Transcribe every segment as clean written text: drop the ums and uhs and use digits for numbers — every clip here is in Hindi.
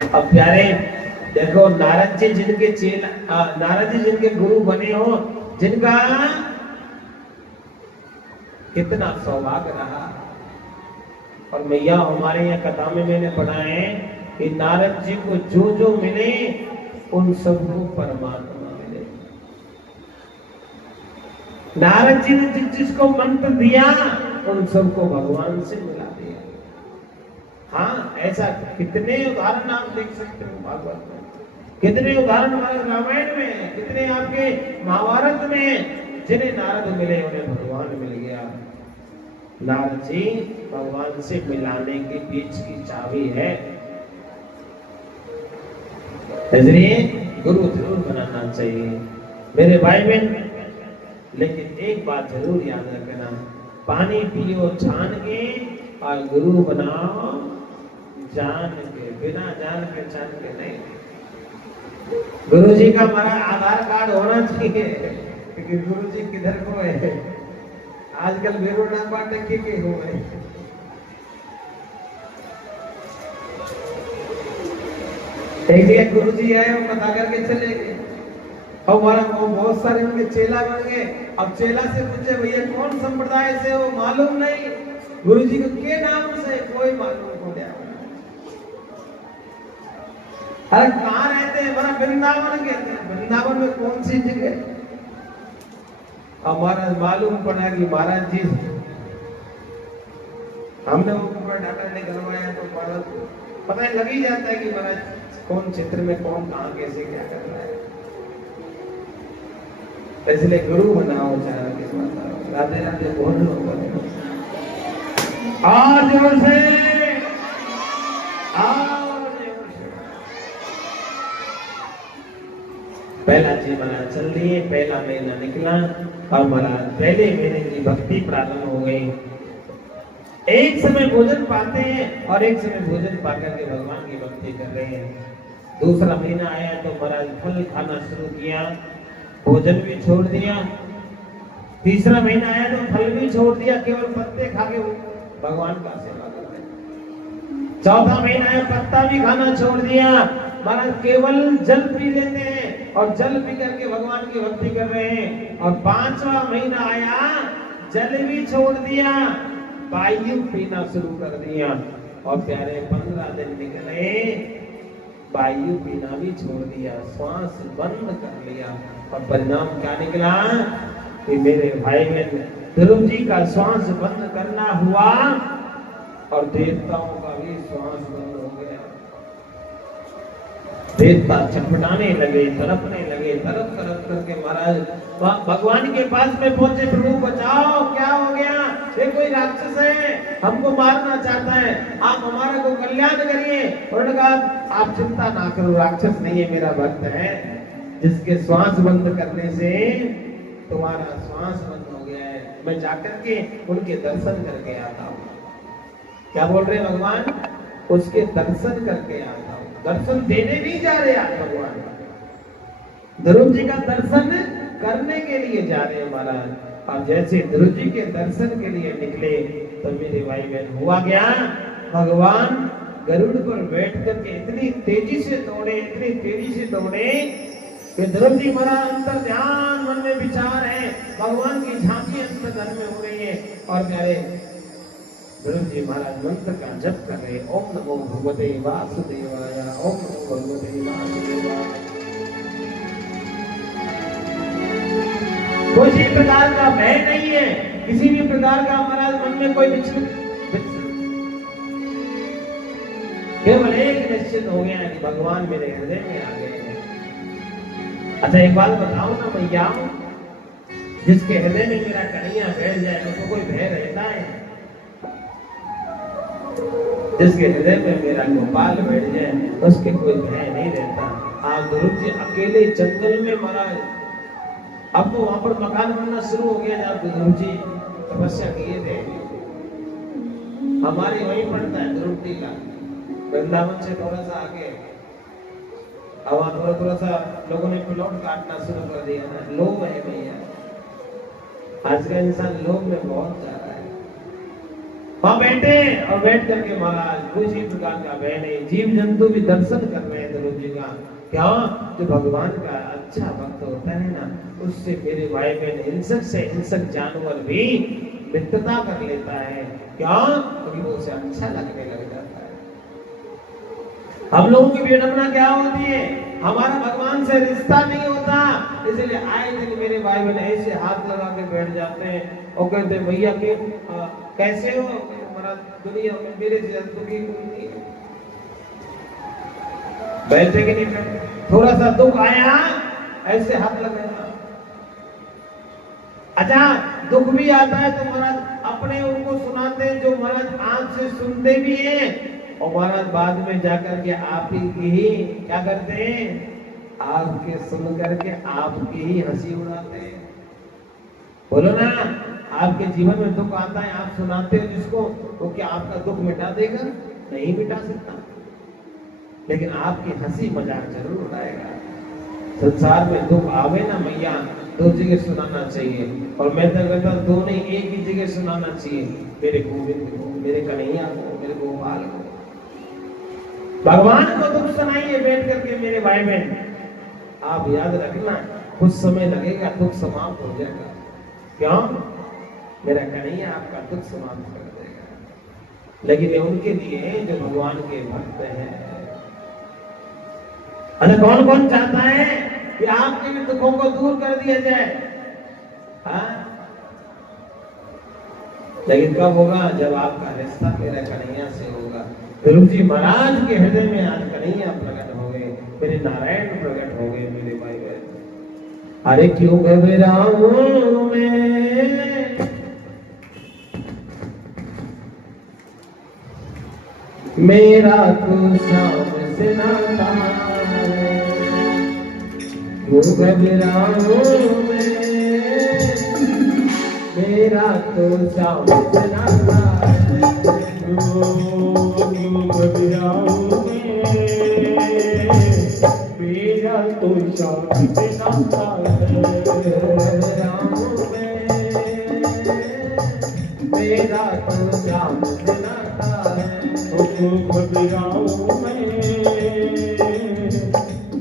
अब प्यारे देखो, नारद जी जिनके नारद जी जिनके गुरु बने हो, जिनका कितना सौभाग्य रहा। और मैया हमारे यहाँ कथा में मैंने पढ़ा है कि नारद जी को जो जो मिले उन सबको परमात्मा मिले। नारद जी ने जिस जिसको मंत्र दिया उन सबको भगवान से मिला दिया। हाँ, ऐसा कितने उदाहरण आप देख सकते हो भागवत में, कितने उदाहरण हमारे रामायण में, कितने आपके महाभारत में, जिन्हें नारद मिले उन्हें भगवान मिल गया। नारद जी भगवान से मिलाने के बीच की चाबी है, इसलिए गुरु जरूर बनाना चाहिए मेरे भाई बहन। लेकिन एक बात जरूर याद रखना, पानी पियो छान के और गुरु बनाओ जान के, बिना जान पहचान के नहीं। गुरु जी का हमारा आधार कार्ड होना चाहिए कि गुरु जी किधर को है। आजकल बेरो नाम टंकी के हो गए। एक गुरु जी आए वो कथा करके चले गए और हमारा बहुत सारे उनके चेला बन गए। अब चेला से पूछे भैया कौन संप्रदाय से हो, मालूम नहीं। गुरु जी के नाम से कोई मालूम हो गया। अरे कहाँ रहते हैं? बड़ा वृंदावन कहते हैं। वृंदावन में कौन सी जगह? हमारा मालूम पड़ा कि महाराज जी हमने वो डाटा निकलवाया तो पता लग ही जाता है कि महाराज कौन क्षेत्र में कौन कहाँ कैसे क्या कर रहा है। इसलिए गुरु बनाओ चाहे किस माता। राधे राधे बोल लो आज से पहला जी महाराज चल दिए, पहला महीना निकला और महाराज पहले महीने की भक्ति प्रारंभ हो गई। एक समय भोजन पाते हैं और एक समय भोजन पाकर के भगवान की भक्ति कर रहे हैं। दूसरा महीना आया तो महाराज फल खाना शुरू किया, भोजन भी छोड़ दिया। तीसरा महीना आया तो फल भी छोड़ दिया, केवल पत्ते खा के भगवान का सेवा कर रहे। चौथा महीना आया, पत्ता भी खाना छोड़ दिया, महाराज केवल जल पी लेते हैं और जल पी करके भगवान की भक्ति कर रहे हैं। और पांचवा महीना आया, जल भी छोड़ दिया, वायु पीना शुरू कर दिया। और प्यारे 15 दिन निकले, वायु पीना भी छोड़ दिया, श्वास बंद कर लिया। और परिणाम क्या निकला कि मेरे भाई बहन ध्रुव जी का श्वास बंद करना हुआ और देवताओं का भी श्वास बंद हो गया। देवता छटपटाने लगे, तड़पने लगे, तड़प तड़प करके महाराज भगवान के पास में पहुंचे। प्रभु बचाओ, क्या हो गया? ये कोई राक्षस है, हमको मारना चाहता है, आप हमारा को कल्याण करिए। उन्होंने कहा आप चिंता ना करो, राक्षस नहीं है, मेरा भक्त है, जिसके श्वास बंद करने से तुम्हारा श्वास बंद हो गया है। मैं जाकर के उनके दर्शन करके आता हूँ। क्या बोल रहे भगवान? उसके दर्शन करके आता हूँ। दर्शन देने नहीं जा रहे आप भगवान, ध्रुव जी का दर्शन करने के लिए जा रहे हैं महाराज। और जैसे ध्रुव जी के दर्शन के लिए निकले तो मेरे भाई बहन हुआ क्या? भगवान गरुड़ पर बैठ करके इतनी तेजी से दौड़े, इतनी तेजी से दौड़े कि ध्रुव जी महाराज अंतर ध्यान मन में विचार है, भगवान की झांकी अंतर्गत में हो रही है। और प्यारे ध्रुव जी महाराज मंत्र का जप कर रहे, ओम नमो भगवते वासुदेवाय, ओम नमो भगवते वासुदेवाय। कोई प्रकार का भय नहीं है, किसी भी प्रकार का महाराज मन में कोई विचलित, केवल एक निश्चित हो गया कि भगवान मेरे हृदय में आ गए हैं। अच्छा एक बात बताओ ना भैया, जिसके हृदय में मेरा कन्हैया बैठ जाए उसको कोई भय रहता है? जिसके हृदय में मेरा गोपाल बैठ जाए उसके कोई भय नहीं रहता। आप ध्रुव जी अकेले जंगल में महाराज, अब तो वहां पर मकान बनना शुरू हो गया जब ध्रुव जी तपस्या किए थे। हमारे वहीं पड़ता है ध्रुव जी का, वृंदावन से थोड़ा सा आगे। अब थोड़ा सा लोगों ने प्लॉट काटना शुरू कर दिया ना, लोभ है भैया। आज का इंसान लोभ में बहुत जा रहा है। वहां बैठे और बैठ करके महाराज किसी प्रकार का भय नहीं, जीव जंतु भी दर्शन कर रहे हैं ध्रुव जी का। क्या जो भगवान का अच्छा भक्त होता है ना, उससे मेरे भाई बहन हिंसक से हिंसक जानवर भी मित्रता कर लेता है। क्या क्योंकि वो उसे अच्छा लगने लग जाता है। हम लोगों की विडंबना क्या होती है, हमारा भगवान से रिश्ता नहीं होता, इसलिए आए दिन मेरे भाई बहन ऐसे हाथ लगा के बैठ जाते हैं और कहते हैं भैया के कैसे हो, हमारा दुनिया में मेरे से दुखी कोई नहीं है। बैठे कि नहीं बैठे, थोड़ा सा दुख आया ऐसे हाथ लगाना। अच्छा दुख भी आता है तो महाराज अपने उनको सुनाते हैं जो महाराज आंख से सुनते भी हैं, और महाराज बाद में जाकर के आप ही क्या करते हैं, आपके सुन करके आपकी ही हंसी उड़ाते हैं। बोलो ना, आपके जीवन में दुख आता है, आप सुनाते हो जिसको, वो क्या आपका दुख मिटा देगा? नहीं मिटा सकता, लेकिन आपकी हंसी मजाक जरूर उड़ाएगा। संसार में दुख आवे ना मैया, दो जगह सुनाना चाहिए, और मैं तो कहता हूं दो नहीं एक ही जगह सुनाना चाहिए, मेरे गोविंद को, मेरे कन्हैया को, मेरे गोपाल को। भगवान को दुख सुनाइए बैठ करके मेरे भाई बहन। आप याद रखना कुछ समय लगेगा, दुख समाप्त हो जाएगा। क्यों? मेरा कन्हैया आपका दुख समाप्त कर देगा। लेकिन ये उनके लिए जो भगवान के भक्त हैं। अरे कौन कौन चाहता है कि आपके भी दुखों को दूर कर दिया जाए? हाँ? लेकिन कब होगा? जब आपका रिश्ता मेरा कन्हैया से होगा। ध्रुव जी महाराज के हृदय में आज कन्हैया प्रकट हो गए, मेरे नारायण प्रकट हो गए मेरे भाई बहन। अरे क्यों घबराऊं मैं, मेरा तो शाम से नाता है, क्यों घबराऊं मैं, मेरा तो शाम से नाता है, क्यों घबराऊं मेरा तो शाम से नाता है, मेरा तो शाम से नाता है, क्यों घबराऊं मैं,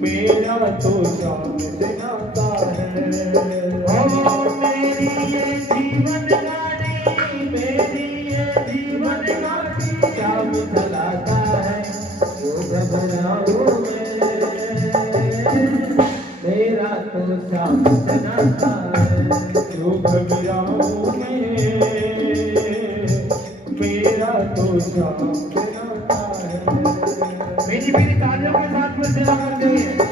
मेरा तो शाम से नाता है। ओ मेरी ये जीवन गाड़ी, मेरी ये जीवन गाड़ी शाम चलाता है, क्यों घबराऊं मेरा तो शाम से नाता है, क्यों घबराऊं मेरा तो शाम से नाता है। मेरी तालियों के साथ में सेवा करते हुए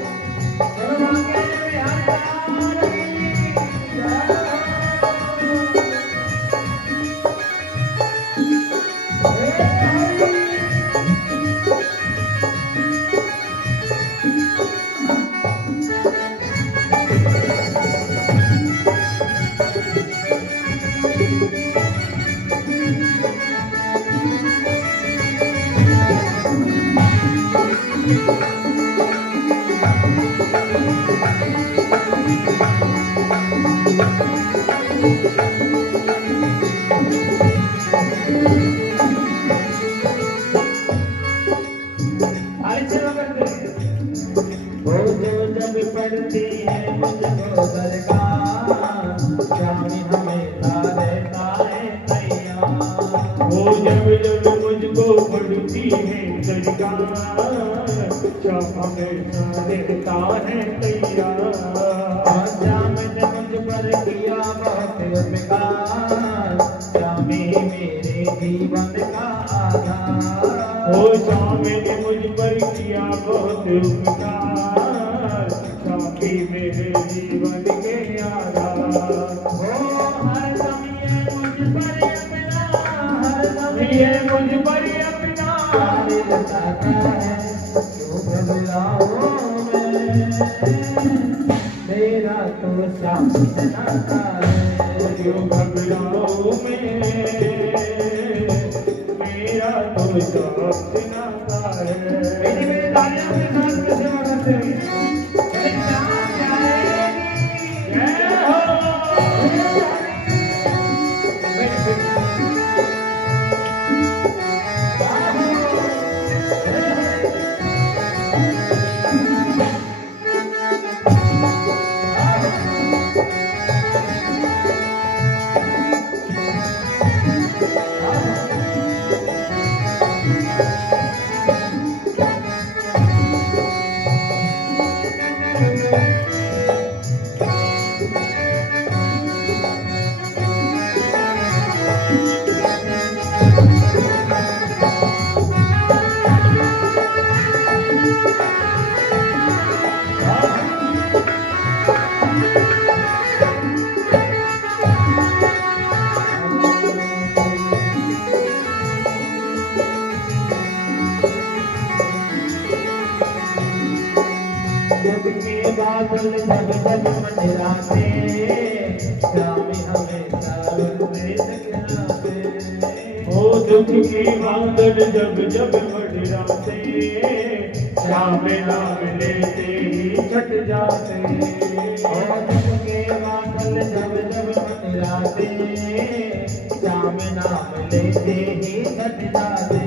बादल जब जब मंडराते, श्याम हमेशा वेद गिराते। ओ दुख के बादल जब जब मंडराते, श्याम नाम लेते ही छट जाते। ओ दुख के बादल जब जब मंडराते, श्याम नाम लेते ही छट जाते।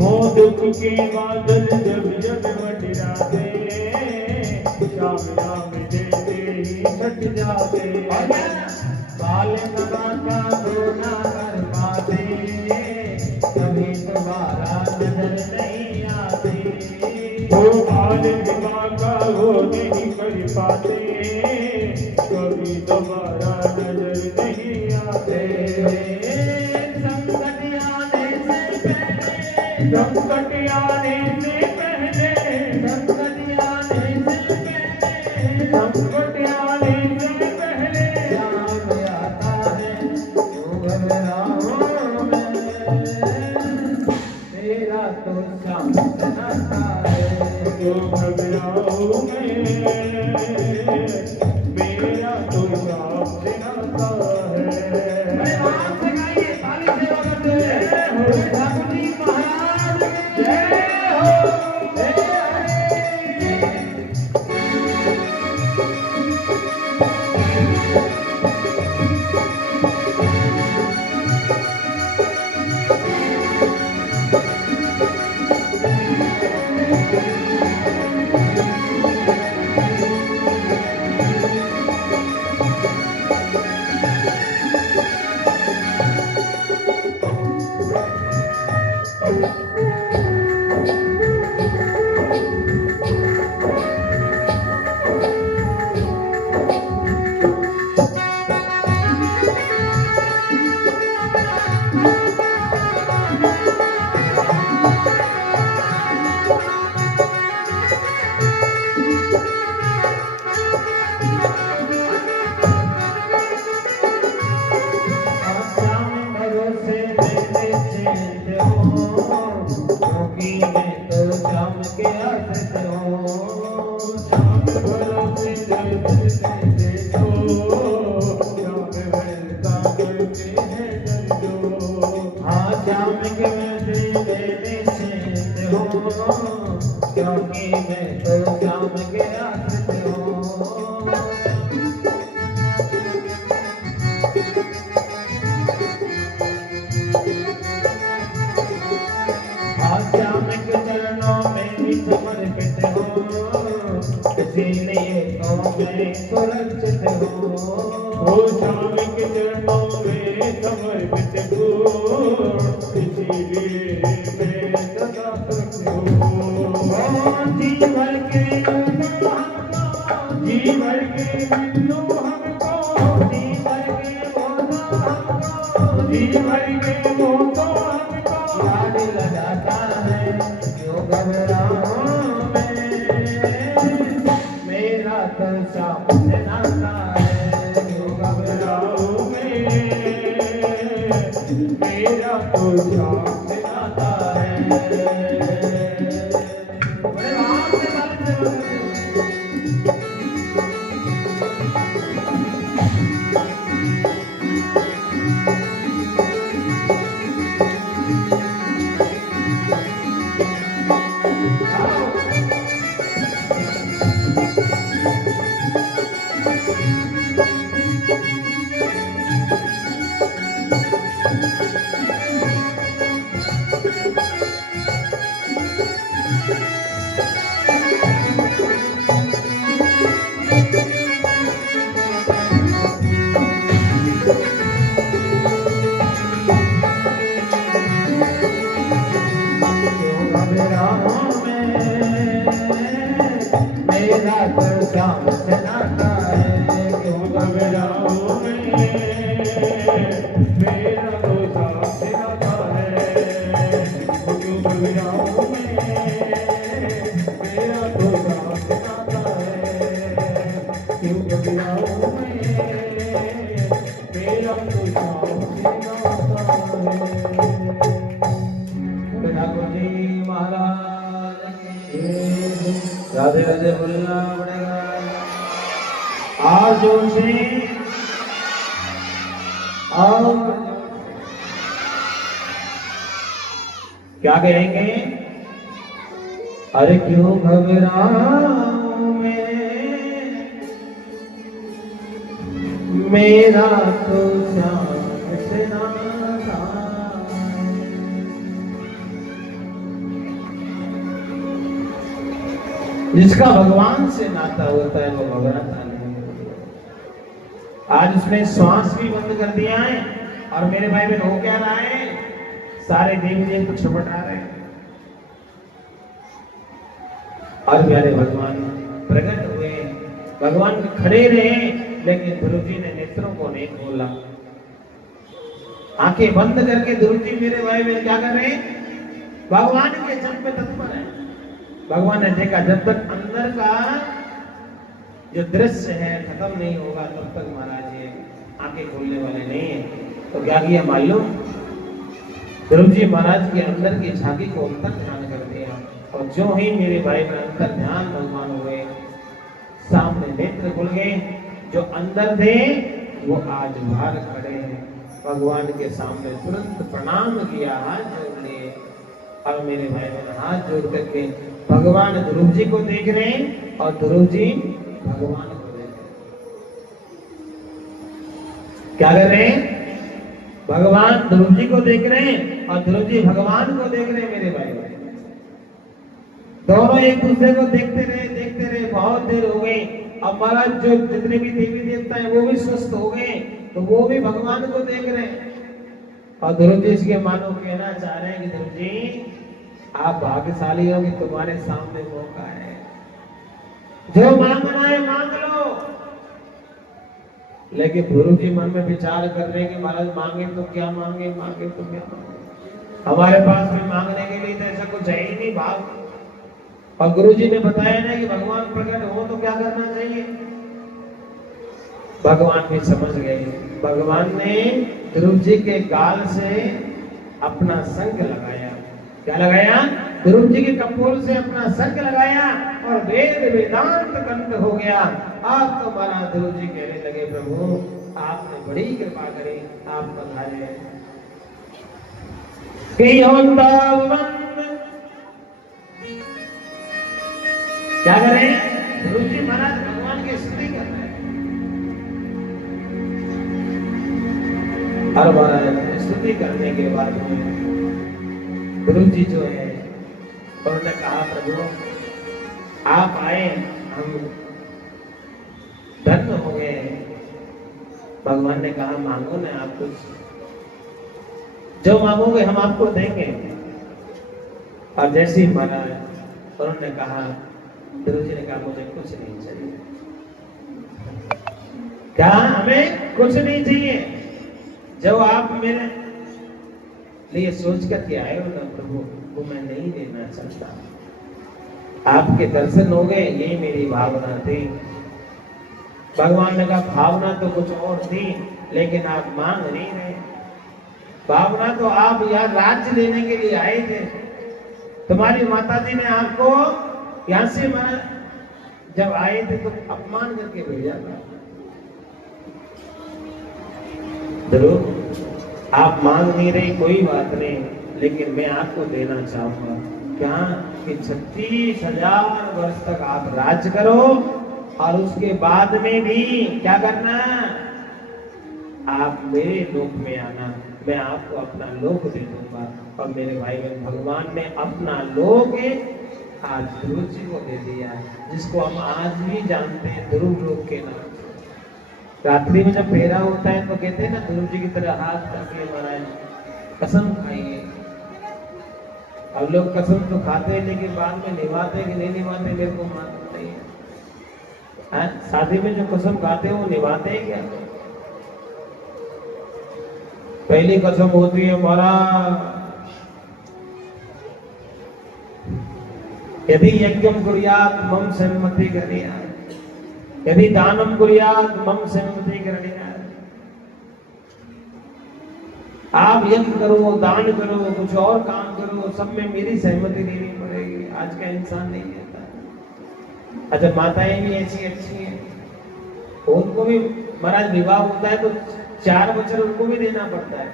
ओ दुख के बादल जब जब मंडराते, श्याम नाम लेते ही छट जाते। बाल सदा का रोना कर पाते, कभी दोबारा नजर नहीं आते। वो बाल दिमागा वो नहीं कर पाते, कभी दोबारा नजर नहीं आते। संकट आने से पहले, संकट आने से पहले, संकट आने से पहले, संकट आने से पहले, श्याम आता है तो घबराओ मेरा तो श्याम आता है। तो घबराओ मेरा तो श्याम आता है। आवाज से गाइए, ताली से बजाते हैं। ठाकुर जी महाराज की जय हो। जय हरे। क्योंकि मैं तो श्याम के आश्रित हूँ। श्याम के चरणों में ही समर्पित हूँ, इसीलिए तो मैं सुरक्षित हूँ। श्याम के चरणों में समर्पित हूँ, इसीलिए मैं सदा सुरक्षित हूँ। जी भर के हमको, जी भर के मिलो हमको, जी भर के बोलो हमको, जी भर के बोलो हमको। याद लगाता है क्यों घबराऊं मैं, मेरा तो श्याम से नाता है। क्यों घबराऊं मैं, मेरा तो श्याम से नाता है। बड़े भाव से राधे राधे बोलना पड़ेगा और जोर से और क्या कहेंगे? अरे क्यों घबराऊं मैं, मेरा तो श्याम से नाता है। जिसका भगवान से नाता होता है वो घबराता नहीं। आज उसने श्वास भी बंद कर दिया है और मेरे भाई बहन हो क्या रहा है? सारे देवी देव को छपटा रहे हैं और प्यारे भगवान प्रकट हुए, भगवान खड़े रहे, लेकिन ध्रुव जी ने नेत्रों को नहीं खोला। आंखें बंद करके ध्रुव जी मेरे भाई बहन क्या कर रहे हैं? भगवान के जप में तत्पर है। भगवान ने देखा जब तक अंदर का जो दृश्य है खत्म नहीं होगा तब तक महाराज ये आंखें खोलने वाले नहीं है। तो क्या किया मालूम? ध्रुव जी महाराज के अंदर की झांकी को अंतर ध्यान कर दिया और जो ही मेरे भाई में अंतर ध्यान भगवान हुए, सामने नेत्र खुल गए। जो अंदर थे वो आज बाहर खड़े हैं। भगवान के सामने तुरंत प्रणाम किया, हाथ जोड़ लिए और मेरे भाई बहन हाथ जोड़ करके भगवान ध्रुव जी को देख रहे हैं और ध्रुव जी भगवान को देख रहे हैं। क्या कर रहे हैं? भगवान ध्रुव जी को देख रहे हैं और ध्रुव जी भगवान को देख रहे हैं। मेरे भाई दोनों एक दूसरे को देखते रहे बहुत देर हो गई। अब महाराज जो जितने भी देवी देवता हैं वो भी स्वस्थ हो गए तो वो भी भगवान को देख रहे हैं और ध्रुव जी इसके मानो कहना चाह रहे हैं कि ध्रुव जी आप भाग्यशाली हो कि तुम्हारे सामने मौका है, जो मांगना है मांग लो। लेकिन ध्रुव जी मन में विचार कर रहे हैं कि महाराज मांगे तो क्या मांगे, मांगे तो क्या मांगे, हमारे पास भी मांगने के लिए तो ऐसा कुछ है ही नहीं भाव। और गुरु जी ने बताया ना कि भगवान प्रकट हो तो क्या करना चाहिए। भगवान भी समझ गए। भगवान ने ध्रुव जी के गाल से अपना संग लगाया। क्या लगाया? ध्रुव जी के कपोल से अपना संग लगाया और वेद वेदांत कंठ हो गया। आप तो महाराज ध्रुव जी कहने लगे प्रभु आपने बड़ी कृपा करी, आप पधारे। क्या करें? ध्रुव जी महाराज भगवान की स्तुति कर रहे हैं और महाराज स्तुति करने के बाद में ध्रुव जी जो है उन्होंने कहा प्रभु आप आए, हम धन्य हो गए। भगवान ने कहा मांगो ना आप कुछ, जो मांगोगे हम आपको देंगे। और जैसे ही महाराज उन्होंने कहा, ध्रुव जी ने कहा मुझे कुछ नहीं चाहिए। क्या? हमें कुछ नहीं चाहिए। जब आप मेरे लिए सोच करके आए हो ना प्रभु, वो मैं नहीं देना चाहता। आपके दर्शन हो गए, यही मेरी भावना थी। भगवान ने कहा भावना तो कुछ और थी, लेकिन आप मांग नहीं रहे। भावना तो आप यहाँ राज्य लेने के लिए आए थे। तुम्हारी माता जी ने आपको यहाँ से जब आए थे तो अपमान करके भेजा था। ध्रुव आप मांग नहीं रही, कोई बात नहीं, लेकिन मैं आपको देना चाहूंगा क्या कि 36,000 वर्ष तक आप राज्य करो और उसके बाद में भी क्या करना, आप मेरे लोक में आना, मैं आपको अपना लोक दे दूंगा। और मेरे भाई बहन भगवान ने अपना लोक आज ध्रुव जी को दे दिया है, जिसको हम आज भी जानते हैं ध्रुव लोक के नाम। रात्रि में जब फेरा होता है तो कहते हैं ना ध्रुव जी की तरह हाथ करके महाराज कसम खाइए। अब लोग कसम तो खाते हैं लेकिन बाद में निभाते कि नहीं निभाते मेरे को मालूम नहीं है। शादी में जो कसम खाते हैं वो निभाते हैं क्या? पहली कसम होती है हमारा, यदि यज्ञम कुर्यात् मम सम्मति करणीया, यदि दानम कुर्यात् मम सम्मति करणीया। आप यज्ञ करो, दान करो, कुछ और काम करो, सब में मेरी सहमति लेनी पड़ेगी। आज का इंसान नहीं कहता। अच्छा, माताएं भी ऐसी अच्छी हैं, उनको भी महाराज विवाह होता है तो 4 बचन उनको भी देना पड़ता है।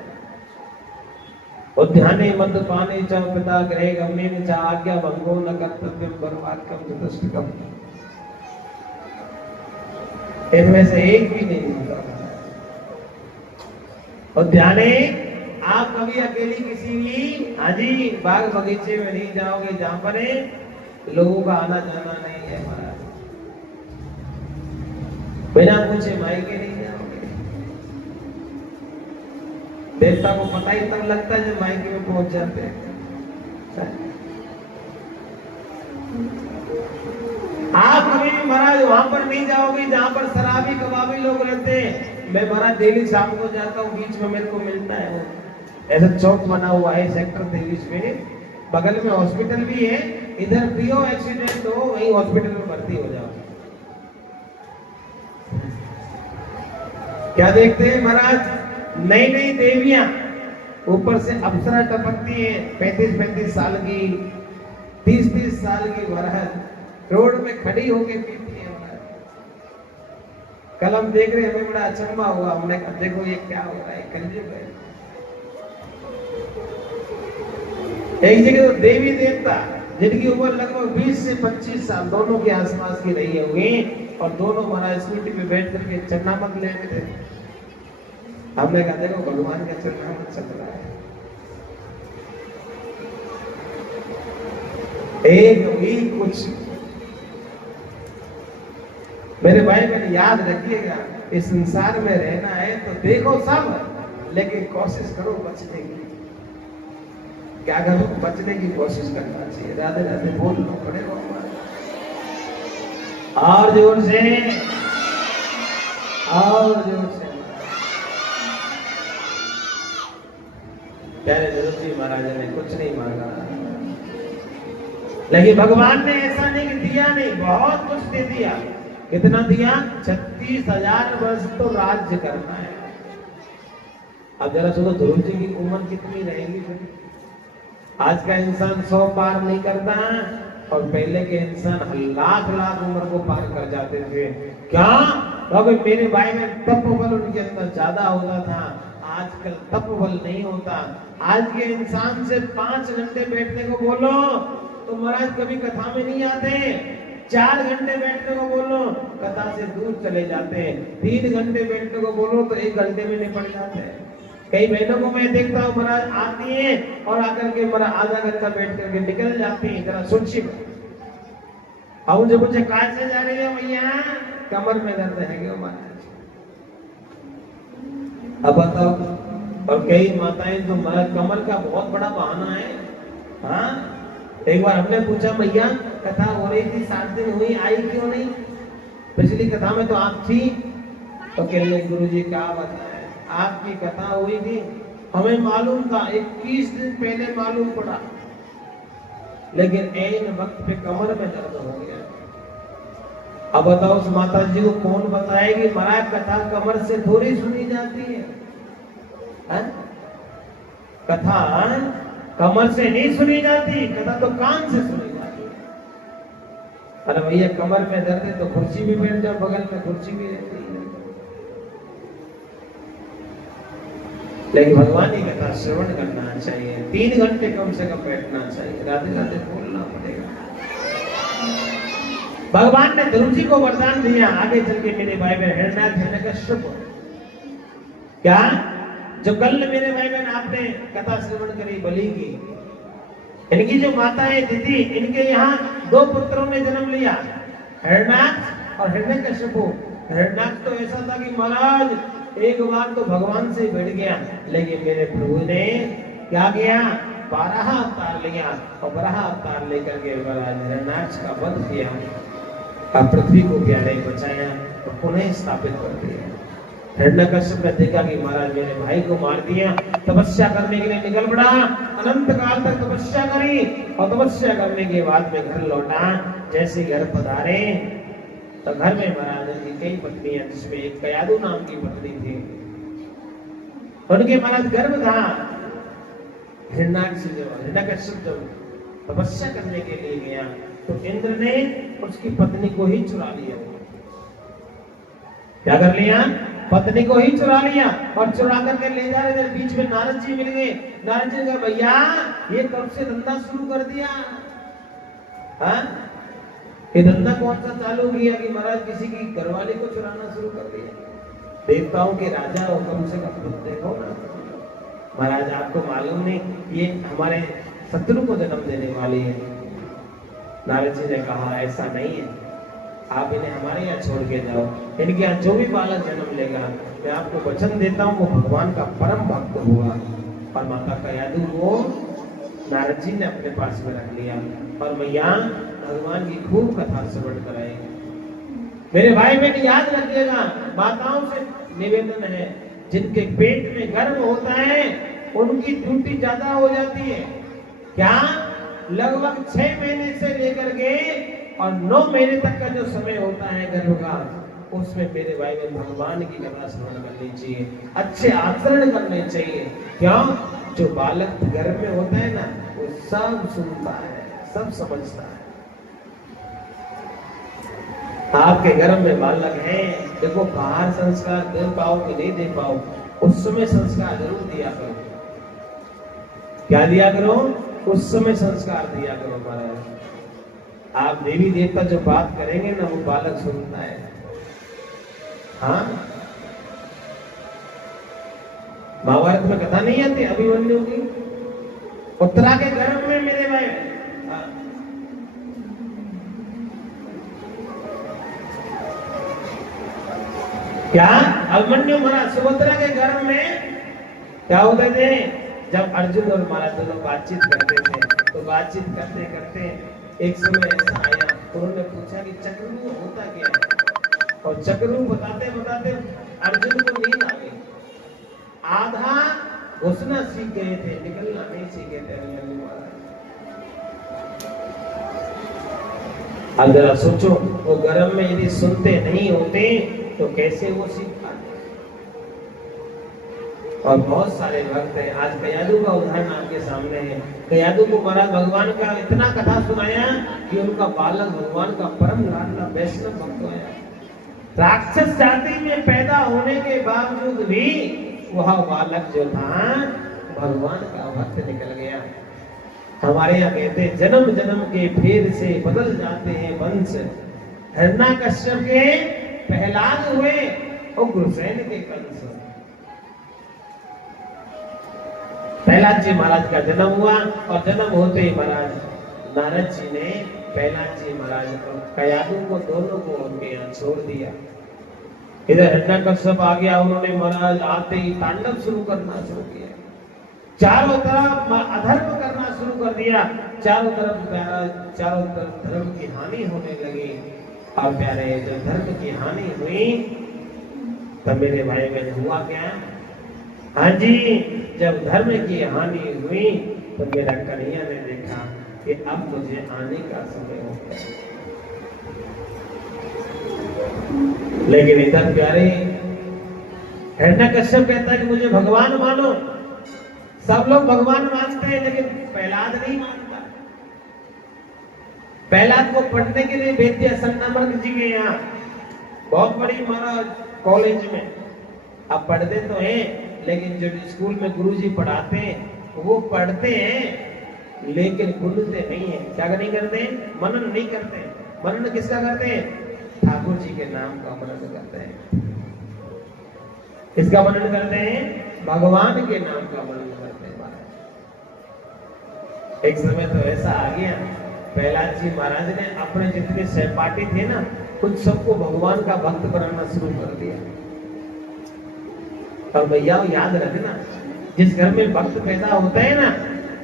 उद्याने मद्यपाने च पिता गृहे गमनेन च आज्ञा भंगो न कर्तव्यम परमात्मम चतुष्टकम। इनमें से एक भी नहीं होता। उद्याने, आप कभी अकेली किसी भी हाँ जी बाग बगीचे में नहीं जाओगे जहां पर लोगों का आना जाना नहीं है महाराज। बिना पूछे मायके नहीं जाओगे। देवता को पता ही तब लगता है जब मायके में पहुंच जाते हैं। आप कभी भी महाराज वहां पर नहीं जाओगे जहां पर शराबी कबाबी लोग रहते हैं। मैं महाराज डेली शाम को जाता हूँ, बीच में मेरे को मिलता है वो ऐसा चौक बना हुआ है सेक्टर 23 में, बगल में हॉस्पिटल भी है। इधर पियो एक्सीडेंट हो वहीं हॉस्पिटल में भर्ती हो जाओ। क्या देखते हैं महाराज, नई नई देवियां ऊपर से अप्सरा टपकती है, 35-35 साल की, 30-30 साल की महाराज रोड में खड़ी होके पीती है महाराज। कल हम देख रहे, हमें बड़ा अचंभा हुआ, हमने कहा देखो ये क्या हो रहा है, कलयुग है। एक जगह तो देवी देवता जिनकी उम्र लगभग 20 से 25 साल दोनों के आसपास की रही होगी, और दोनों महाराज स्कूटी में बैठ करके चरनामत ले रहे थे। हमने कहा देखो भगवान का चरनामत चल रहा है। एक भी कुछ मेरे भाई मैंने याद रखिएगा, इस संसार में रहना है तो देखो सब, लेकिन कोशिश करो बचने की। क्या करो, बचने की कोशिश करना चाहिए। राधे राधे बोल लो, खड़े हो और जोर से, और जोर से। प्यारे जरूर जी महाराज ने कुछ नहीं मांगा, लेकिन भगवान ने ऐसा नहीं दिया, नहीं बहुत कुछ दे दिया। कितना दिया? 36,000 वर्ष तो राज्य करना है। अब जरा सोचो ध्रुव जी की उम्र कितनी रहेगी फिर? आज का इंसान 100 पार नहीं करता, और पहले के इंसान लाख लाख उम्र को पार कर जाते थे। क्या? क्योंकि मेरे भाई में तप बल उनके अंदर ज्यादा होता था। आजकल तप बल नहीं होता। आज के इंसान से 5 घंटे बैठने को बोलो तो महाराज कभी कथा में नहीं आते। 4 घंटे बैठने को बोलो कथा से दूर चले जाते हैं। 3 घंटे बैठने को बोलो तो 1 घंटे में निपट जाते हैं। कई बहनों को मैं देखता हूँ महाराज आती है और आकर के महाराज आधा घंटा बैठ करके निकल जाती है। जरा सोचिए, अब मुझे पूछे कहाँ से जा रही है भैया? कमर में दर्द है क्या महाराज? अब बताओ। और कई माताएं तो महाराज कमर का बहुत बड़ा बहाना है। हाँ, एक बार हमने पूछा भैया कथा हो रही थी 7 दिन हुई, आई क्यों नहीं? पिछली कथा में तो आप थी। तो कह रहे गुरुजी क्या बताएं, आपकी कथा हुई थी, हमें मालूम था, 21 दिन पहले मालूम पड़ा, लेकिन ऐन वक्त पे कमर में दर्द हो गया। अब बताओ उस माता जी को कौन बताएगी? महाराज कथा कमर से थोड़ी सुनी जाती है। कथा कमर से नहीं सुनी जाती, कथा तो कान से सुनी जाती है। अरे भैया कमर में दर्द है तो कुर्सी भी बैठ जाओ, बगल में कुर्सी भी रहती है। लेकिन भगवान की कथा श्रवण करना चाहिए, 3 घंटे कम से कम बैठना चाहिए। राधे राधे बोलना पड़ेगा। भगवान ने ध्रुव जी को वरदान दिया, आगे चल के मेरे भाई बहन हिरण्यकश्यप, क्या जो कल मेरे भाई बहन आपने कथा श्रवण करी बलि की, इनकी जो माताएं दीदी, इनके यहाँ 2 पुत्रों ने जन्म लिया, हिरण्याक्ष और हिरण्यकश्यप। हिरण्याक्ष तो ऐसा था कि महाराज एक बार तो भगवान से भिड़ गया, लेकिन मेरे प्रभु ने क्या किया? 12 अवतार लिया और 12 अवतार लेकर के महाराज हिरण्याक्ष का वध किया और पृथ्वी को प्यारे बचाया और पुनः स्थापित कर दिया। हिरण्यकश्यप ने देखा कि महाराज मेरे भाई को मार दिया, तपस्या करने के लिए निकल पड़ा, अनंत काल तक तपस्या करी और तपस्या करने के बाद में घर लौटा। जैसे घर पधारे तो घर में महाराज की कई पत्नियां, जिसमें एक कयादु नाम की पत्नी थी, उनके महाराज गर्भ था। हिरण्याक्ष जब तपस्या करने के लिए गया तो इंद्र ने उसकी पत्नी को ही चुरा लिया। क्या कर लिया? पत्नी को ही चुरा लिया और चुरा करके ले जा रहे थे। बीच में नारद जी मिल गए। नारद जी ने कहा भैया ये कब से धंधा शुरू कर दिया? हाँ, ये धंधा कौन सा चालू किया कि महाराज किसी की घरवाली को चुराना शुरू कर दिया? देवताओं के राजा हो, कम से कम खुद देखो ना। महाराज आपको मालूम नहीं ये हमारे शत्रु को जन्म देने वाली है। नारद जी ने कहा ऐसा नहीं है, आप इन्हें हमारे यहाँ छोड़ के जाओ। इनके यहाँ जो भी बालक जन्म लेगा मैं आपको वचन देता हूँ वो भगवान का परम भक्त होगा। और माता कयादु को नारद जी ने अपने पास में रख लिया और मैया भगवान की खूब कथा श्रवण कराई। मेरे भाई बहन याद रखिएगा, माताओं से निवेदन है जिनके पेट में गर्भ होता है उनकी ड्यूटी ज्यादा हो जाती है। क्या? लगभग 6 महीने से लेकर के और 9 महीने तक का जो समय होता है गर्भ का, उसमें मेरे भाई में भगवान की कथा श्रवण करनी चाहिए, अच्छे आचरण करने चाहिए। क्यों? जो बालक गर्भ में होता है ना वो सब सुनता है, सब समझता है। आपके गर्भ में बालक है, देखो बाहर संस्कार दे पाओ कि नहीं दे पाओ, उस समय संस्कार जरूर दिया करो। क्या दिया करो? उस समय संस्कार दिया करो। महाराज आप देवी देवता जो बात करेंगे ना वो बालक सुनता है। हाँ, महाभारत में कथा नहीं आती अभिमन्यु की? उत्तरा के गर्भ में मेरे भाई क्या अभिमन्यु महाराज सुभद्रा के गर्भ में क्या होते थे? जब अर्जुन और महाराज दोनों बातचीत करते थे तो बातचीत करते करते एक समय ऐसा आया, उन्होंने पूछा कि चक्रव्यूह होता क्या है? और चक्रव्यूह बताते बताते अर्जुन को नींद आ गई। आधा घुसना सीख गए थे, निकलना नहीं सीखे थे अभिमन्यु महाराज। अब जरा सोचो वो गर्भ में यदि सुनते नहीं होते तो कैसे वो सीख पाते? और बहुत सारे भक्त हैं। आज कयादु का उदाहरण आपके सामने है। कयादु को महाराज भगवान का इतना कथा सुनाया कि उनका बालक भगवान का परम लाडला वैष्णव भक्त हुआ। राक्षस जाति में पैदा होने के बावजूद भी वह बालक जो था भगवान का भक्त निकल गया। हमारे यहाँ कहते हैं जन्म जन्म के फेर से बदल जाते हैं वंश। हिरण्यकश्यप के प्रहलाद हुए उग्रसेन के कंस। प्रहलाद जी महाराज का जन्म हुआ और जन्म होते ही महाराज नारद जी ने प्रहलाद जी महाराज को कयादु को दोनों को उनके यहाँ छोड़ दिया। इधर हिरण्यकश्यप आ गया, उन्होंने महाराज आते ही तांडव शुरू करना शुरू किया, चारों तरफ अधर्म करना शुरू कर दिया। चारों तरफ धर्म की हानि होने लगी। और प्यारे जब धर्म की हानि हुई तब मेरे भाई बहन हुआ क्या? हाँ जी, जब धर्म की हानि हुई तो मेरा कन्हैया ने देखा कि अब मुझे आने का समय हो गया। लेकिन इधर प्यारे हिरण्यकश्यप कहता है कि मुझे भगवान मानो। सब लोग भगवान मानते हैं लेकिन प्रहलाद नहीं मानता। प्रहलाद को पढ़ने के लिए भेज दिया संगमर्ग जी के यहाँ, बहुत बड़ी महाराज कॉलेज में। अब पढ़ते तो हैं लेकिन जो स्कूल में गुरुजी पढ़ाते हैं वो पढ़ते हैं लेकिन भूलते नहीं है। क्या नहीं करते हैं? मनन नहीं करते हैं। मनन किसका करते हैं? ठाकुर जी के नाम का मनन करते हैं। किसका मनन करते हैं? भगवान के नाम का मनन करते हैं। एक समय तो ऐसा आ गया, प्रहलाद जी महाराज ने अपने जितने सहपाठी थे ना कुछ सबको भगवान का भक्त बनाना शुरू कर दिया। और भैया याद रखना, जिस घर में भक्त पैदा होता है ना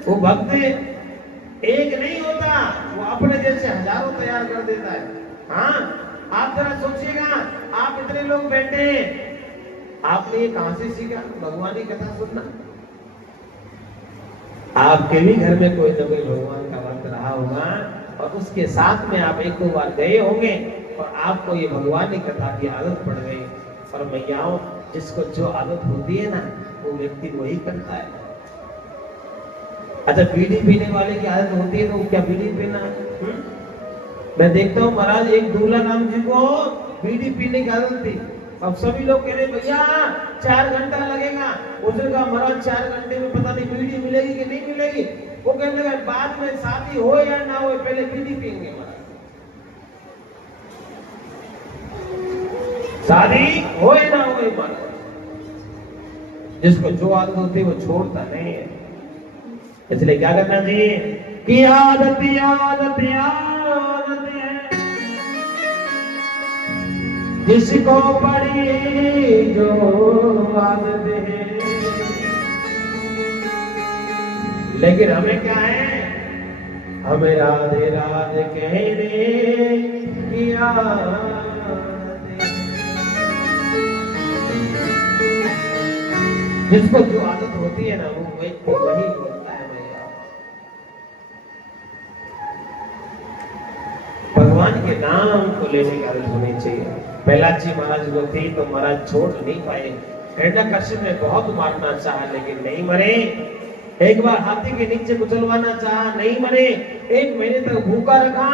वो भक्त एक नहीं होता, वो अपने जैसे हजारों तैयार कर देता है। हाँ, आप जरा सोचिएगा, आप इतने लोग बैठे हैं, आपने ये कहां से सीखा भगवान की कथा सुनना? आपके भी घर में कोई न कोई भगवान का भक्त रहा होगा और उसके साथ में आप एक दो बार गए होंगे और आपको ये भगवान की कथा की आदत पड़ गई। और मैयाओं, जिसको जो आदत होती है ना वो व्यक्ति वही करता है। अच्छा, बीड़ी पीने वाले की आदत होती है तो क्या बीड़ी पीना? मैं देखता हूँ महाराज एक दूल्हा राम जी को बीड़ी पीने की आदत थी। अब सभी लोग कह रहे भैया 4 घंटा लगेगा। उसने कहा महाराज 4 घंटे में पता नहीं बीड़ी मिलेगी कि नहीं मिलेगी। वो कहने लगा बाद में शादी हो या ना हो पहले बीड़ी पियेंगे महाराज। शादी हो या ना हो महाराज, जिसको जो आदत होती है वो छोड़ता नहीं है। इसलिए क्या करना चाहिए कि आदत आदत आदत है जिसको पड़ी जो आदत है। लेकिन हमें क्या है, हमें राधे राधे कहने की आदत है। जिसको जो आदत होती है ना वो व्यक्ति वही बोलता है भैया। भगवान के नाम को लेने की आदत होनी चाहिए। प्रहलाद जी महाराज को थी तो महाराज छोड़ नहीं पाए। हिरण्यकश्यप ने बहुत मारना चाहा लेकिन नहीं मरे। एक बार हाथी के नीचे कुचलवाना चाहा, नहीं मरे। 1 महीने तक भूखा रखा